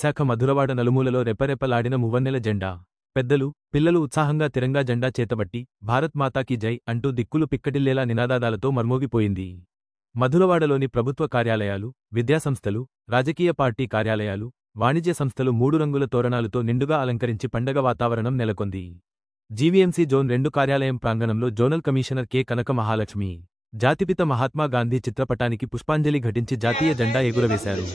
విశాఖ మధురవాడ నలుమూలలో రెపరెపలాడిన మువ్వన్నెల జెండా. పెద్దలు, పిల్లలు ఉత్సాహంగా తిరంగా జెండా చేతబట్టి భారత్ మాతాకి జై అంటూ దిక్కులు పిక్కటిల్లేలా నినాదాలతో మర్మోగిపోయింది. మధురవాడలోని ప్రభుత్వ కార్యాలయాలు, విద్యాసంస్థలు, రాజకీయ పార్టీ కార్యాలయాలు, వాణిజ్య సంస్థలు 3 రంగుల తోరణాలతో నిండుగా అలంకరించి పండగ వాతావరణం నెలకొంది. జీవీఎంసీ జోన్ 2 కార్యాలయం ప్రాంగణంలో జోనల్ కమిషనర్ కె. కనక మహాలక్ష్మి జాతిపిత మహాత్మా గాంధీ చిత్రపటానికి పుష్పాంజలి ఘటించి జాతీయ జెండా ఎగురవేశారు.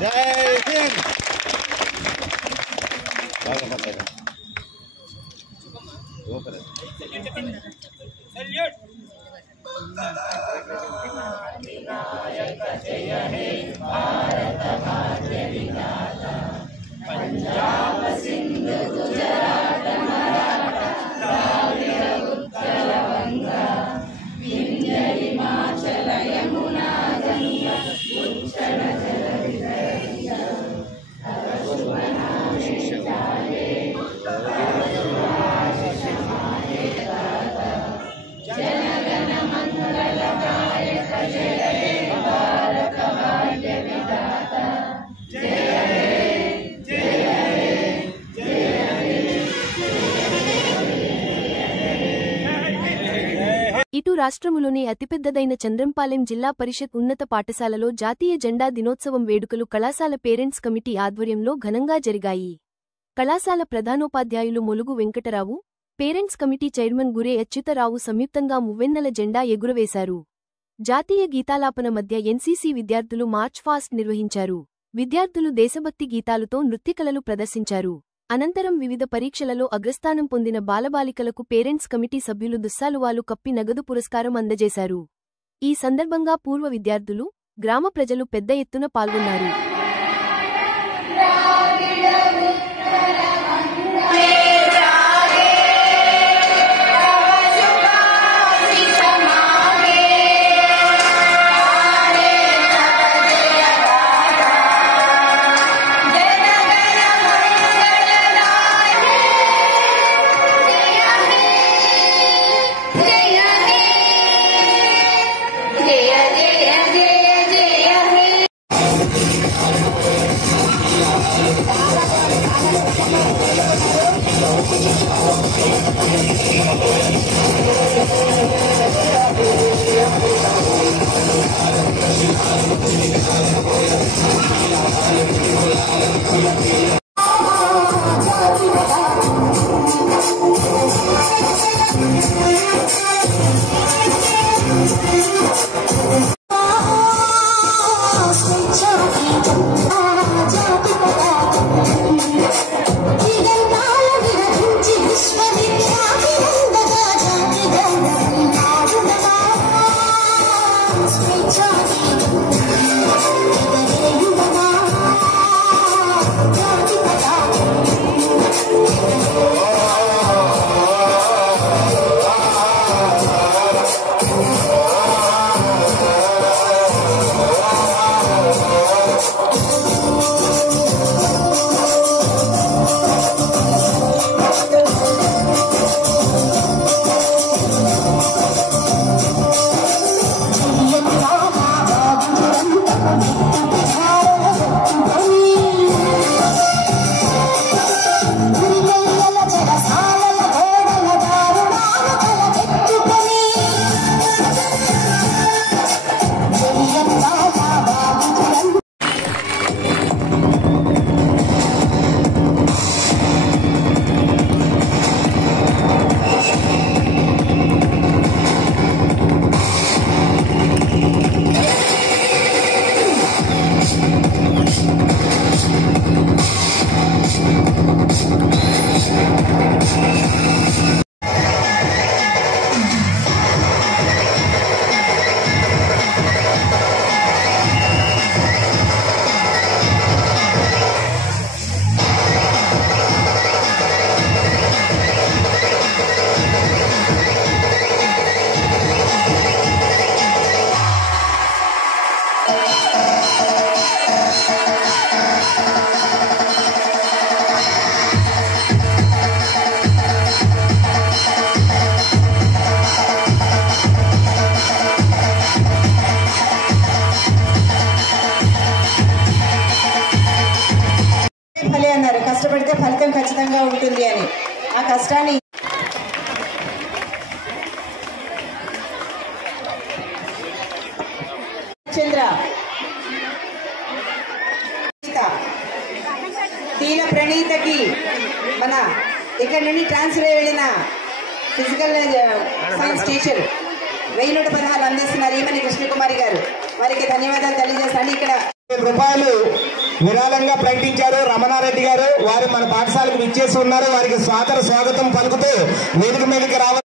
जय हिंद। पंजाब सिंध गुजरात मराठा द्राविड़ उत्कल गंगा विंध्य हिमाचल यमुना गंगा उच्चल जलधिधर जनगण मंगलदायक जय हे भारत भाग्य विधाता जय हे ఇటు రాష్ట్రములోని అతిపెద్దదైన చంద్రంపాలెం జిల్లా పరిషత్ ఉన్నత పాఠశాలలో జాతీయ జెండా దినోత్సవం వేడుకలు కళాశాల పేరెంట్స్ కమిటీ ఆధ్వర్యంలో ఘనంగా జరిగాయి. కళాశాల ప్రధానోపాధ్యాయులు Molugu Venkatarao, parents committee chairman Gure Achyutarao సంయుక్తంగా మువ్వెన్నెల జెండా ఎగురవేశారు. జాతీయ గీతాలాపన మధ్య ఎన్సీసీ విద్యార్థులు మార్చ్ ఫాస్ట్ నిర్వహించారు. విద్యార్థులు దేశభక్తి గీతాలతో నృత్యకళలు ప్రదర్శించారు. అనంతరం వివిధ పరీక్షలలో అగ్రస్థానం పొందిన బాలబాలికలకు పేరెంట్స్ కమిటీ సభ్యులు దుస్సాలువాలు కప్పి నగదు పురస్కారం అందజేశారు. ఈ సందర్భంగా పూర్వ విద్యార్థులు, గ్రామ ప్రజలు పెద్ద ఎత్తున పాల్గొన్నారు. Jai ఫలితం ఖచ్చితంగా ఉంటుంది అని ఆ కష్టాన్ని చంద్ర దీన ప్రణీతకి మన ఇక్కడ నుండి ట్రాన్స్ఫర్ అయి వెళ్ళిన ఫిజికల్ సైన్స్ టీచర్ 1116 అందిస్తున్నారు ఈమని కృష్ణకుమారి గారు. వారికి ధన్యవాదాలు తెలియజేస్తాను. ఇక్కడ రూపాయలు విరాళంగా ప్రకటించారు రమణారెడ్డి గారు. వారు మన పాఠశాలకు విచ్చేసి ఉన్నారు. వారికి సాదర స్వాగతం పలుకుతూ వేదిక మీదకి రావాలి.